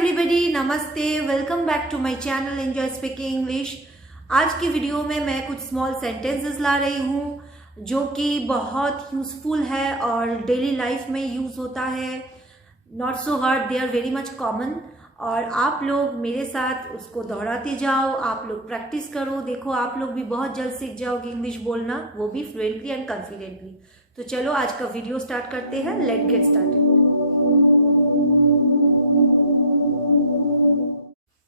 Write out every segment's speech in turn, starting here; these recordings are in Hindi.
एवरीबॉडी, नमस्ते, welcome back to my channel enjoy speaking English. आज की वीडियो में मैं कुछ स्मॉल सेंटेंसेस ला रही हूँ जो कि बहुत यूजफुल है और डेली लाइफ में यूज होता है। Not so hard, they are very much common. और आप लोग मेरे साथ उसको दोहराते जाओ, आप लोग प्रैक्टिस करो। देखो आप लोग भी बहुत जल्द सीख जाओगे इंग्लिश बोलना, वो भी फ्लुएंटली एंड कॉन्फिडेंटली। तो चलो आज का वीडियो स्टार्ट करते हैं। Let get started.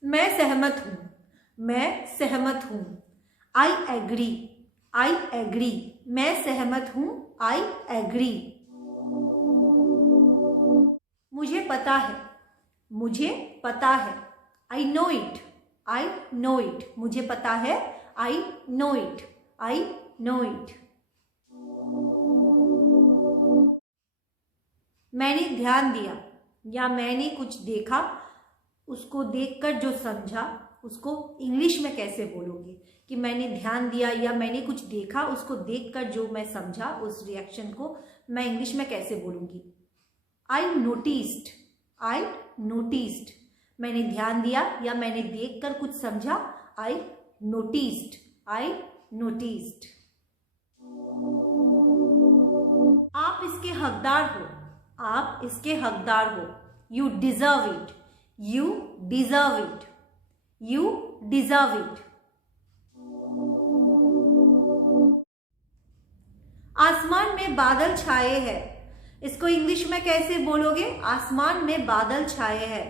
मैं सहमत हूं, मैं सहमत हूं। I agree, I agree. मैं सहमत हूं, आई एग्री। मुझे पता है, मुझे पता है। I know it, I know it. मुझे पता है, I know it, I know it. मैंने ध्यान दिया या मैंने कुछ देखा, उसको देखकर जो समझा, उसको इंग्लिश में कैसे बोलोगे कि मैंने ध्यान दिया या मैंने कुछ देखा, उसको देखकर जो मैं समझा, उस रिएक्शन को मैं इंग्लिश में कैसे बोलूंगी। I noticed, I noticed. मैंने ध्यान दिया या मैंने देखकर कुछ समझा, आई नोटिस्ड, आई नोटिस्ड। आप इसके हकदार हो, आप इसके हकदार हो। You deserve it, you deserve it, you deserve it. आसमान में बादल छाए हैं, इसको इंग्लिश में कैसे बोलोगे। आसमान में बादल छाए हैं,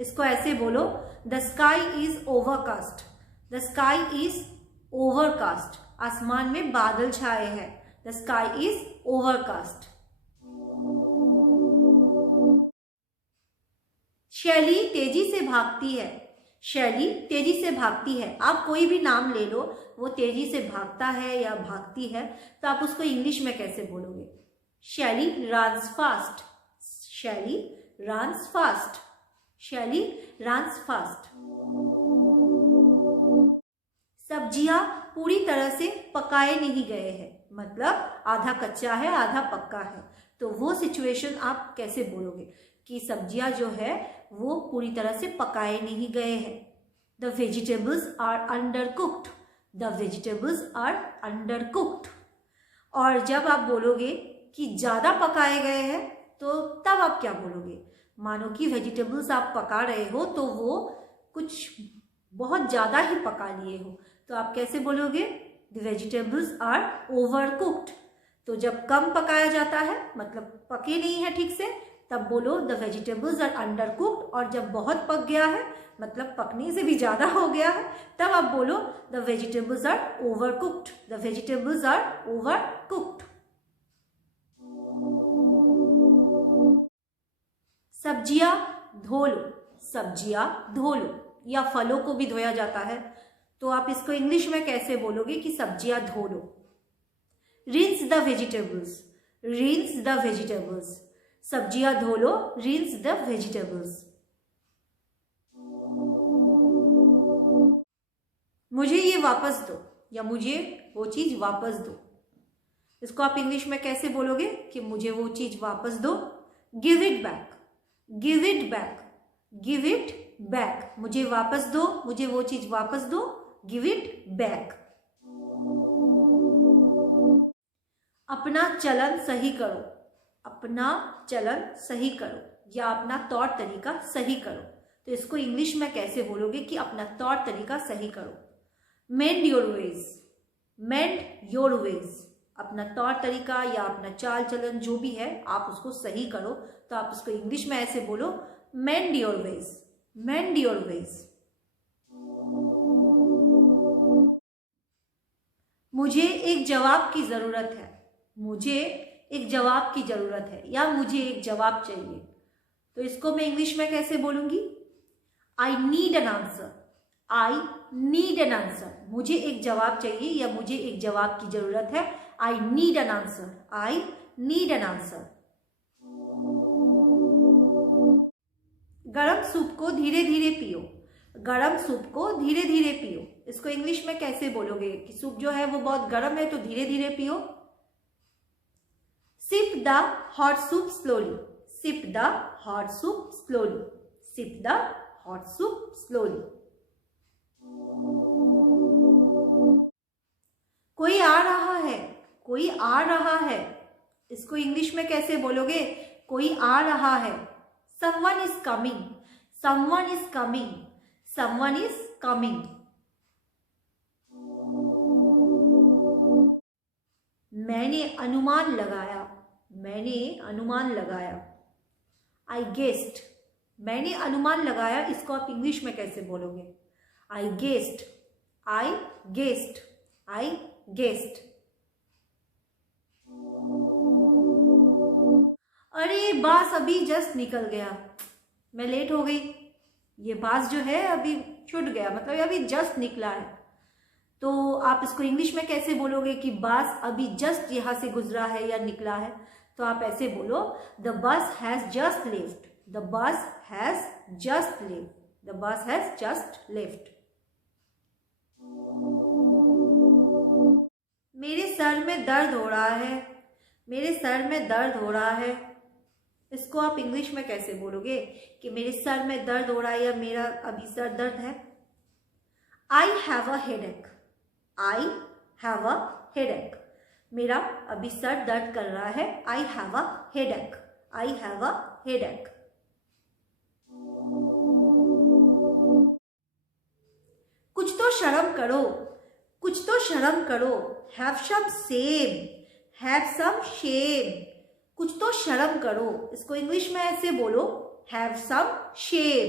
इसको ऐसे बोलो, the sky is overcast, the sky is overcast. आसमान में बादल छाए हैं, द स्काई इज ओवरकास्ट। शैली तेजी से भागती है, शैली तेजी से भागती है। आप कोई भी नाम ले लो, वो तेजी से भागता है या भागती है, तो आप उसको इंग्लिश में कैसे बोलोगे। शैली रन्स फास्ट, शैली रन्स फास्ट, शैली रन्स फास्ट। सब्जियां पूरी तरह से पकाए नहीं गए हैं, मतलब आधा कच्चा है आधा पक्का है। तो वो सिचुएशन आप कैसे बोलोगे कि सब्जियां जो है वो पूरी तरह से पकाए नहीं गए हैं। The vegetables are undercooked, the vegetables are undercooked. और जब आप बोलोगे कि ज्यादा पकाए गए हैं, तो तब आप क्या बोलोगे। मानो कि वेजिटेबल्स आप पका रहे हो तो वो कुछ बहुत ज्यादा ही पका लिए हो, तो आप कैसे बोलोगे, the vegetables are overcooked. तो जब कम पकाया जाता है, मतलब पके नहीं है ठीक से, तब बोलो the vegetables are undercooked. और जब बहुत पक गया है, मतलब पकने से भी ज्यादा हो गया है, तब आप बोलो the vegetables are overcooked, the vegetables are overcooked. सब्जियां धो लो, सब्जियां धो लो। या फलों को भी धोया जाता है, तो आप इसको इंग्लिश में कैसे बोलोगे कि सब्जियां धो लो। Rinse the vegetables, rinse the vegetables. सब्जियां धो लो, रिंस द वेजिटेबल्स। मुझे ये वापस दो या मुझे वो चीज वापस दो, इसको आप इंग्लिश में कैसे बोलोगे कि मुझे वो चीज वापस दो। Give it back, give it back, give it back. मुझे वापस दो, मुझे वो चीज वापस दो, गिव इट बैक। अपना चलन सही करो, अपना चलन सही करो या अपना तौर तरीका सही करो। तो इसको इंग्लिश में कैसे बोलोगे कि अपना तौर तरीका सही करो। मेंड your ways, mend your ways. अपना तौर तरीका या अपना चाल चलन जो भी है, आप उसको सही करो। तो आप उसको इंग्लिश में ऐसे बोलो, मेंड your ways, mend your ways. मुझे एक जवाब की जरूरत है, मुझे एक जवाब की जरूरत है या मुझे एक जवाब चाहिए। तो इसको मैं इंग्लिश में कैसे बोलूंगी। I need an answer, I need an answer. मुझे एक जवाब चाहिए या मुझे एक जवाब की जरूरत है। I need an answer, I need an answer. गरम सूप को धीरे धीरे पियो, गरम सूप को धीरे धीरे पियो। इसको इंग्लिश में कैसे बोलोगे कि सूप जो है वो बहुत गर्म है, तो धीरे धीरे पियो। Sip the hot soup slowly, sip the hot soup slowly, Sip the hot soup slowly. कोई आ रहा है, कोई आ रहा है, इसको इंग्लिश में कैसे बोलोगे? कोई आ रहा है. Someone is coming. Someone is coming. Someone is coming. मैंने अनुमान लगाया. मैंने अनुमान लगाया. I guessed. मैंने अनुमान लगाया, इसको आप इंग्लिश में कैसे बोलोगे? I guessed. I guessed. I guessed. अरे बास अभी जस्ट निकल गया, मैं लेट हो गई. ये बास जो है अभी छूट गया, मतलब अभी जस्ट निकला है. तो आप इसको इंग्लिश में कैसे बोलोगे कि बास अभी जस्ट यहां से गुजरा है या निकला है? तो आप ऐसे बोलो, the bus has just left. The bus has just left. The bus has just left. मेरे सर में दर्द हो रहा है. मेरे सर में दर्द हो रहा है, इसको आप इंग्लिश में कैसे बोलोगे कि मेरे सर में दर्द हो रहा है या मेरा अभी सर दर्द है? I have a headache. I have a headache. मेरा अभी सर दर्द कर रहा है. I have a headache. I have a headache. कुछ तो शर्म करो. कुछ तो शर्म करो. Have some shame. Have some shame. कुछ तो शर्म करो, इसको इंग्लिश में ऐसे बोलो, have some shame.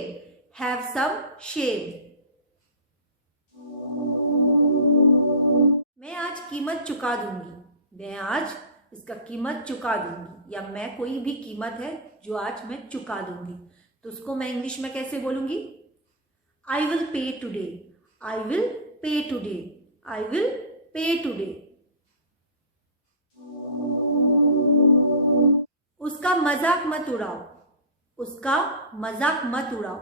Have some shame. मैं आज कीमत चुका दूंगी. मैं आज इसका कीमत चुका दूंगी, या मैं कोई भी कीमत है जो आज मैं चुका दूंगी, तो उसको मैं इंग्लिश में कैसे बोलूंगी? I will pay today. I will pay today. I will pay today. उसका मजाक मत उड़ाओ. उसका मजाक मत उड़ाओ.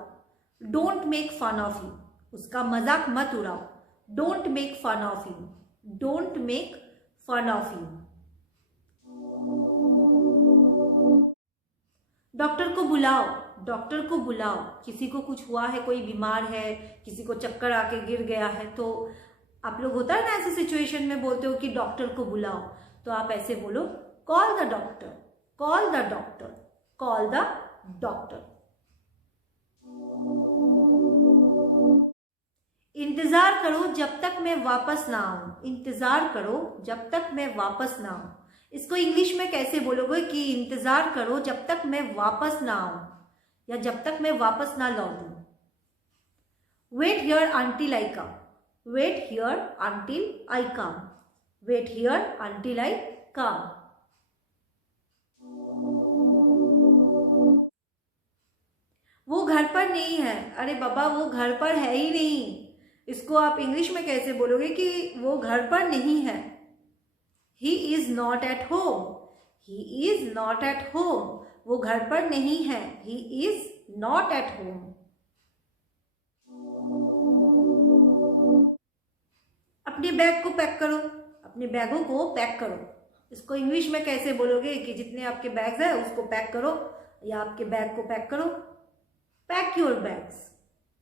Don't make fun of you. उसका मजाक मत उड़ाओ. Don't make fun of you. Don't make fun of you. Doctor को बुलाओ. डॉक्टर को बुलाओ. किसी को कुछ हुआ है, कोई बीमार है, किसी को चक्कर आके गिर गया है, तो आप लोग होता है ना ऐसे सिचुएशन में बोलते हो कि डॉक्टर को बुलाओ, तो आप ऐसे बोलो, call the doctor. Call the doctor. Call the doctor. इंतजार करो जब तक मैं वापस ना आऊं. इंतजार करो जब तक मैं वापस ना आऊं. इसको इंग्लिश में कैसे बोलोगे कि इंतजार करो जब तक मैं वापस ना आऊं या जब तक मैं वापस ना लौटूं? Wait here until I come. Wait here until I come. Wait here until I come. वो घर पर नहीं है. अरे बाबा वो घर पर है ही नहीं, इसको आप इंग्लिश में कैसे बोलोगे कि वो घर पर नहीं है? He is not at home. He is not at home. वो घर पर नहीं है. He is not at home. अपने बैग को पैक करो. अपने बैगों को पैक करो. इसको इंग्लिश में कैसे बोलोगे कि जितने आपके बैग्स है उसको पैक करो या आपके बैग को पैक करो? Pack your bags.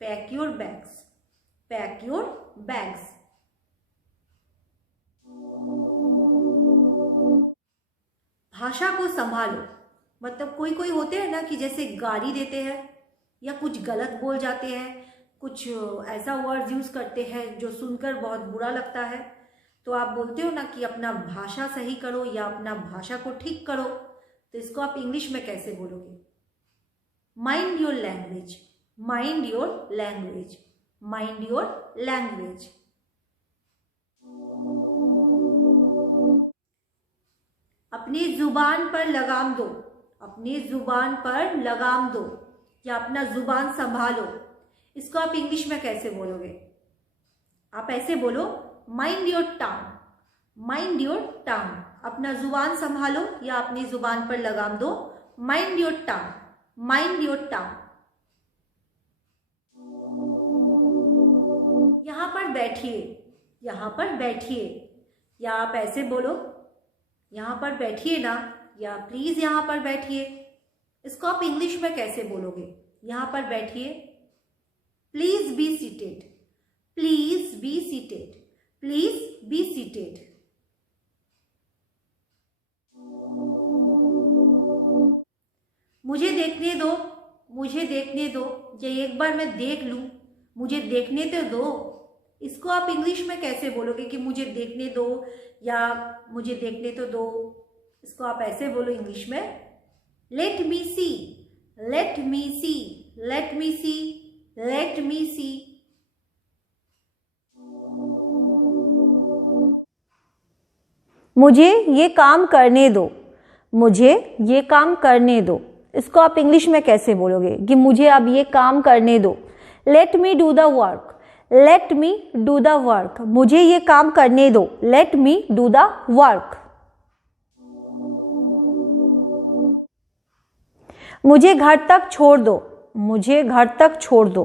Pack your bags. Pack your bags. भाषा को संभालो. मतलब कोई कोई होते हैं ना कि जैसे गाली देते हैं या कुछ गलत बोल जाते हैं, कुछ ऐसा वर्ड यूज करते हैं जो सुनकर बहुत बुरा लगता है, तो आप बोलते हो ना कि अपना भाषा सही करो या अपना भाषा को ठीक करो, तो इसको आप इंग्लिश में कैसे बोलोगे? Mind your language. Mind your language. Mind your language. अपनी जुबान पर लगाम दो. अपनी जुबान पर लगाम दो या अपना जुबान संभालो. इसको आप इंग्लिश में कैसे बोलोगे? आप ऐसे बोलो, mind your tongue. Mind your tongue. अपना जुबान संभालो या अपनी जुबान पर लगाम दो. Mind your tongue. Mind your tongue. यहां पर बैठिए. यहां पर बैठिए. या आप ऐसे बोलो, यहां पर बैठिए ना, या प्लीज यहां पर बैठिए. इसको आप इंग्लिश में कैसे बोलोगे? यहाँ पर बैठिए। Please be seated, please be seated, please be seated. मुझे देखने दो, मुझे देखने दो, या एक बार मैं देख लूं, मुझे देखने तो दो। इसको आप इंग्लिश में कैसे बोलोगे कि मुझे देखने दो या मुझे देखने तो दो? इसको आप ऐसे बोलो इंग्लिश में, लेट मी सी, लेट मी सी, लेट मी सी, लेट मी सी। मुझे ये काम करने दो, मुझे ये काम करने दो। इसको आप इंग्लिश में कैसे बोलोगे कि मुझे अब ये काम करने दो? Let me do the work, let me do the work, मुझे ये काम करने दो, let me do the work. मुझे घर तक छोड़ दो, मुझे घर तक छोड़ दो।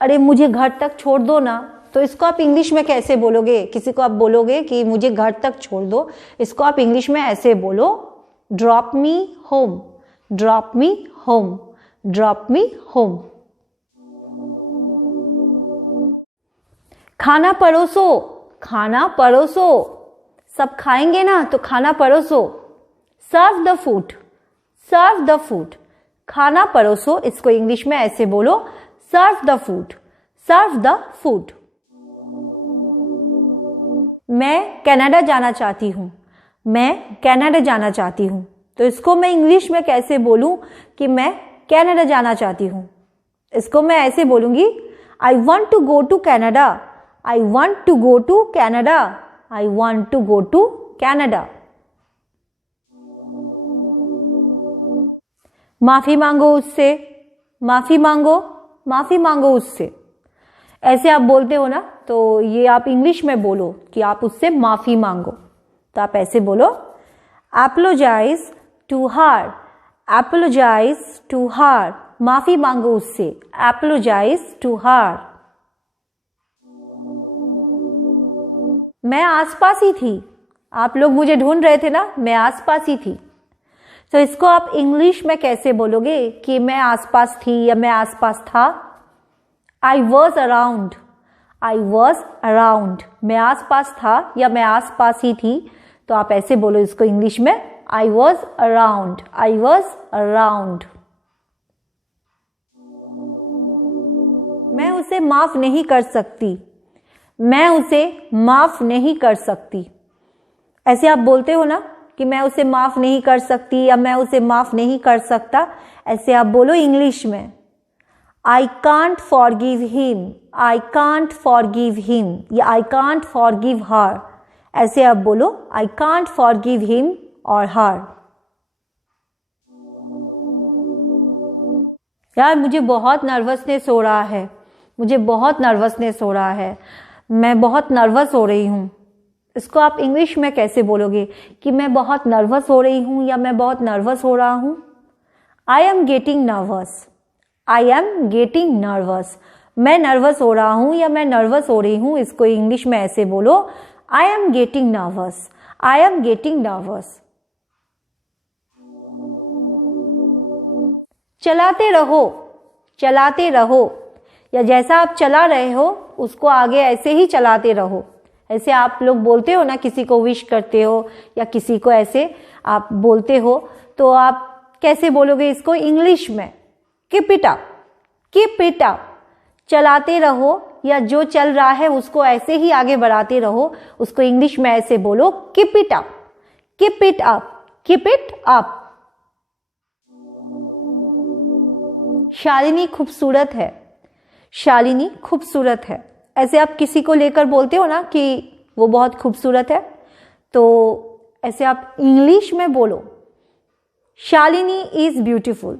अरे मुझे घर तक छोड़ दो ना, तो इसको आप इंग्लिश में कैसे बोलोगे? किसी को आप बोलोगे कि मुझे घर तक छोड़ दो, इसको आप इंग्लिश में ऐसे बोलो, drop me home, drop me home, drop me home. खाना परोसो, खाना परोसो, सब खाएंगे ना तो खाना परोसो। Serve the food, serve the food, खाना परोसो, इसको इंग्लिश में ऐसे बोलो, serve the food, serve the food. मैं कनाडा जाना चाहती हूँ, मैं कनाडा जाना चाहती हूँ, तो इसको मैं इंग्लिश में कैसे बोलूं कि मैं कनाडा जाना चाहती हूँ? इसको मैं ऐसे बोलूंगी, I want to go to Canada, I want to go to Canada, I want to go to Canada. माफी मांगो उससे, माफी मांगो, माफी मांगो उससे। ऐसे आप बोलते हो ना, तो ये आप इंग्लिश में बोलो कि आप उससे माफी मांगो, तो आप ऐसे बोलो, apologise to her, apologise to her, माफी मांगो उससे, एपोलोजाइज टू हर। मैं आसपास ही थी, आप लोग मुझे ढूंढ रहे थे ना, मैं आसपास ही थी। तो इसको आप इंग्लिश में कैसे बोलोगे कि मैं आसपास थी या मैं आसपास था? I was around, I was around, मैं आसपास था या मैं आसपास ही थी, तो आप ऐसे बोलो इसको इंग्लिश में, I was around, I was around. मैं उसे माफ नहीं कर सकती, मैं उसे माफ नहीं कर सकती। ऐसे आप बोलते हो ना कि मैं उसे माफ नहीं कर सकती या मैं उसे माफ नहीं कर सकता, ऐसे आप बोलो इंग्लिश में, I can't forgive him, I can't forgive him या आई कांट फॉरगिव हर। ऐसे आप बोलो, आई कांट फॉरगिव हिम और हर। यार मुझे बहुत नर्वसनेस हो रहा है, मुझे बहुत नर्वसनेस हो रहा है, मैं बहुत नर्वस हो रही हूँ। इसको आप इंग्लिश में कैसे बोलोगे कि मैं बहुत नर्वस हो रही हूँ या मैं बहुत नर्वस हो रहा हूँ? I am getting nervous, I am getting nervous, मैं नर्वस हो रहा हूँ या मैं नर्वस हो रही हूँ, इसको इंग्लिश में ऐसे बोलो, I am getting nervous, I am getting nervous. चलाते रहो, चलाते रहो, या जैसा आप चला रहे हो उसको आगे ऐसे ही चलाते रहो। ऐसे आप लोग बोलते हो ना, किसी को विश करते हो या किसी को ऐसे आप बोलते हो, तो आप कैसे बोलोगे इसको इंग्लिश में? Keep it up, keep it up, चलाते रहो या जो चल रहा है उसको ऐसे ही आगे बढ़ाते रहो, उसको इंग्लिश में ऐसे बोलो, keep it up, keep it up, keep it up. Shalini खूबसूरत है, शालिनी खूबसूरत है। ऐसे आप किसी को लेकर बोलते हो ना कि वो बहुत खूबसूरत है, तो ऐसे आप इंग्लिश में बोलो, शालिनी इज ब्यूटीफुल।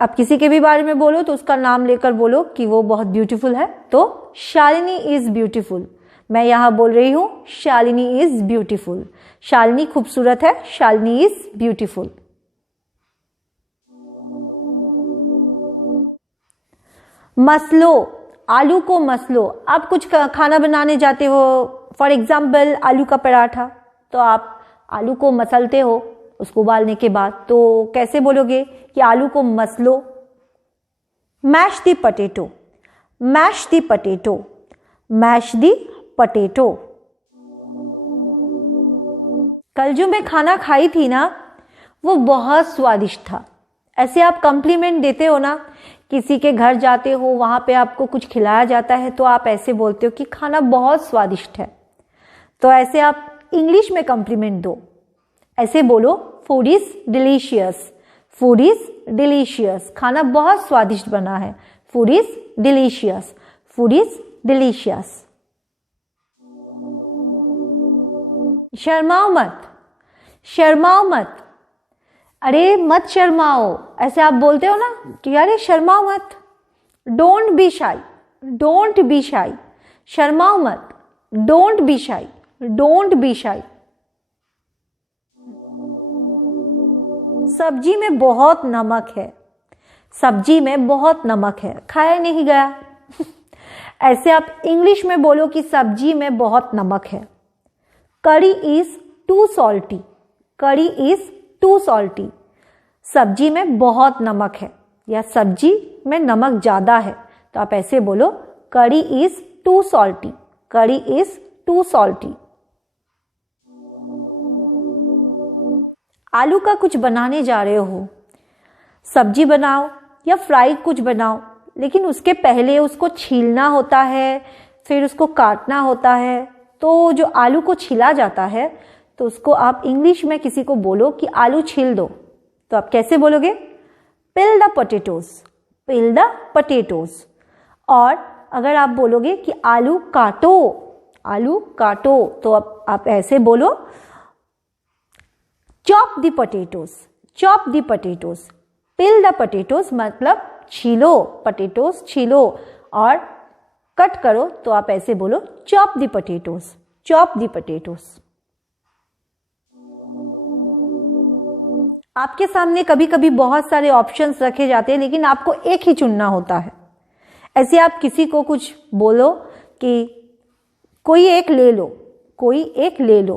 आप किसी के भी बारे में बोलो तो उसका नाम लेकर बोलो कि वो बहुत ब्यूटीफुल है, तो शालिनी इज ब्यूटीफुल। मैं यहां बोल रही हूं शालिनी इज ब्यूटीफुल, शालिनी खूबसूरत है, शालिनी इज ब्यूटीफुल। मसलो, आलू को मसलो। आप कुछ खाना बनाने जाते हो, फॉर एग्जाम्पल आलू का पराठा, तो आप आलू को मसलते हो उसको उबालने के बाद, तो कैसे बोलोगे कि आलू को मसलो? Mash the potato, mash the potato, mash the potato. कल जो मैं खाना खाई थी ना, वो बहुत स्वादिष्ट था। ऐसे आप कॉम्प्लीमेंट देते हो ना, किसी के घर जाते हो, वहां पे आपको कुछ खिलाया जाता है तो आप ऐसे बोलते हो कि खाना बहुत स्वादिष्ट है। तो ऐसे आप इंग्लिश में कॉम्प्लीमेंट दो, ऐसे बोलो food is delicious, food is delicious, खाना बहुत स्वादिष्ट बना है, food is delicious, food is delicious. शर्माओ मत, शर्माओ मत, अरे मत शर्माओ, ऐसे आप बोलते हो ना कि अरे शर्माओ मत। Don't be shy, don't be shy, शर्माओ मत, don't be shy, don't be shy. सब्जी में बहुत नमक है, सब्जी में बहुत नमक है, खाया नहीं गया। ऐसे आप इंग्लिश में बोलो कि सब्जी में बहुत नमक है। करी इज टू सॉल्टी, करी इज टू सॉल्टी, सब्जी में बहुत नमक है या सब्जी में नमक ज्यादा है, तो आप ऐसे बोलो करी इज टू सॉल्टी, करी इज टू सॉल्टी। आलू का कुछ बनाने जा रहे हो, सब्जी बनाओ या फ्राई कुछ बनाओ, लेकिन उसके पहले उसको छीलना होता है, फिर उसको काटना होता है। तो जो आलू को छीला जाता है तो उसको आप इंग्लिश में किसी को बोलो कि आलू छील दो, तो आप कैसे बोलोगे? Peel the potatoes, peel the potatoes. और अगर आप बोलोगे कि आलू काटो, आलू काटो, तो आप ऐसे बोलो chop the potatoes, chop the potatoes. Peel the potatoes मतलब छीलो, पोटैटोज छीलो, और कट करो तो आप ऐसे बोलो chop the potatoes, chop the potatoes. आपके सामने कभी कभी बहुत सारे ऑप्शंस रखे जाते हैं, लेकिन आपको एक ही चुनना होता है। ऐसे आप किसी को कुछ बोलो कि कोई एक ले लो, कोई एक ले लो,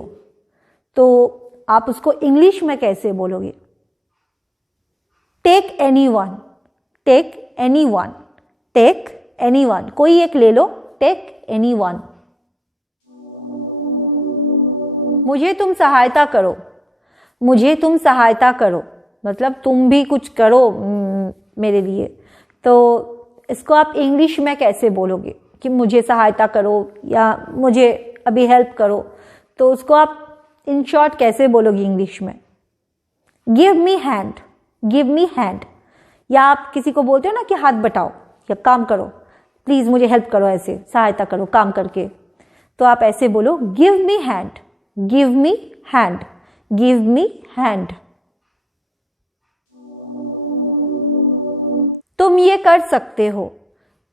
तो आप उसको इंग्लिश में कैसे बोलोगे? Take any one, take any one, take any one, कोई एक ले लो, टेक एनी वन। मुझे तुम सहायता करो, मुझे तुम सहायता करो, मतलब तुम भी कुछ करो मेरे लिए। तो इसको आप इंग्लिश में कैसे बोलोगे कि मुझे सहायता करो या मुझे अभी हेल्प करो? तो उसको आप इन शॉर्ट कैसे बोलोगे इंग्लिश में? Give me hand, give me hand. या आप किसी को बोलते हो ना कि हाथ बटाओ या काम करो, प्लीज मुझे हेल्प करो, ऐसे सहायता करो काम करके, तो आप ऐसे बोलो give me hand, give me hand, give me hand. तुम ये कर सकते हो,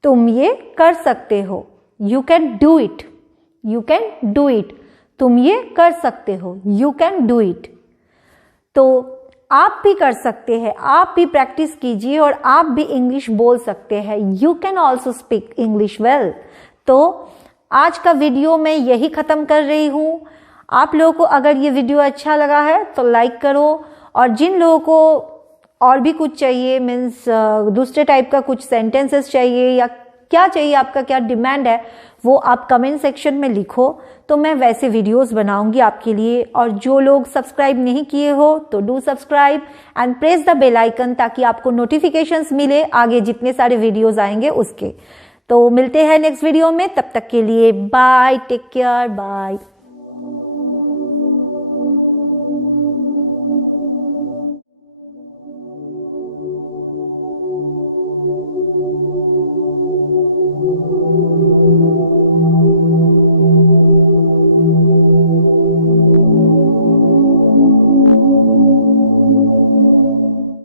तुम ये कर सकते हो, you can do it, you can do it, तुम ये कर सकते हो, यू कैन डू इट। तो आप भी कर सकते हैं, आप भी प्रैक्टिस कीजिए और आप भी इंग्लिश बोल सकते हैं। You can also speak English well. तो आज का वीडियो मैं यही खत्म कर रही हूँ। आप लोगों को अगर ये वीडियो अच्छा लगा है तो लाइक करो, और जिन लोगों को और भी कुछ चाहिए, मीन्स दूसरे टाइप का कुछ सेंटेंसेस चाहिए या क्या चाहिए, आपका क्या डिमांड है, वो आप कमेंट सेक्शन में लिखो, तो मैं वैसे वीडियोस बनाऊंगी आपके लिए। और जो लोग सब्सक्राइब नहीं किए हो तो do subscribe and press the bell icon, ताकि आपको नोटिफिकेशंस मिले आगे जितने सारे वीडियोस आएंगे उसके। तो मिलते हैं नेक्स्ट वीडियो में, तब तक के लिए बाय, टेक केयर, बाय।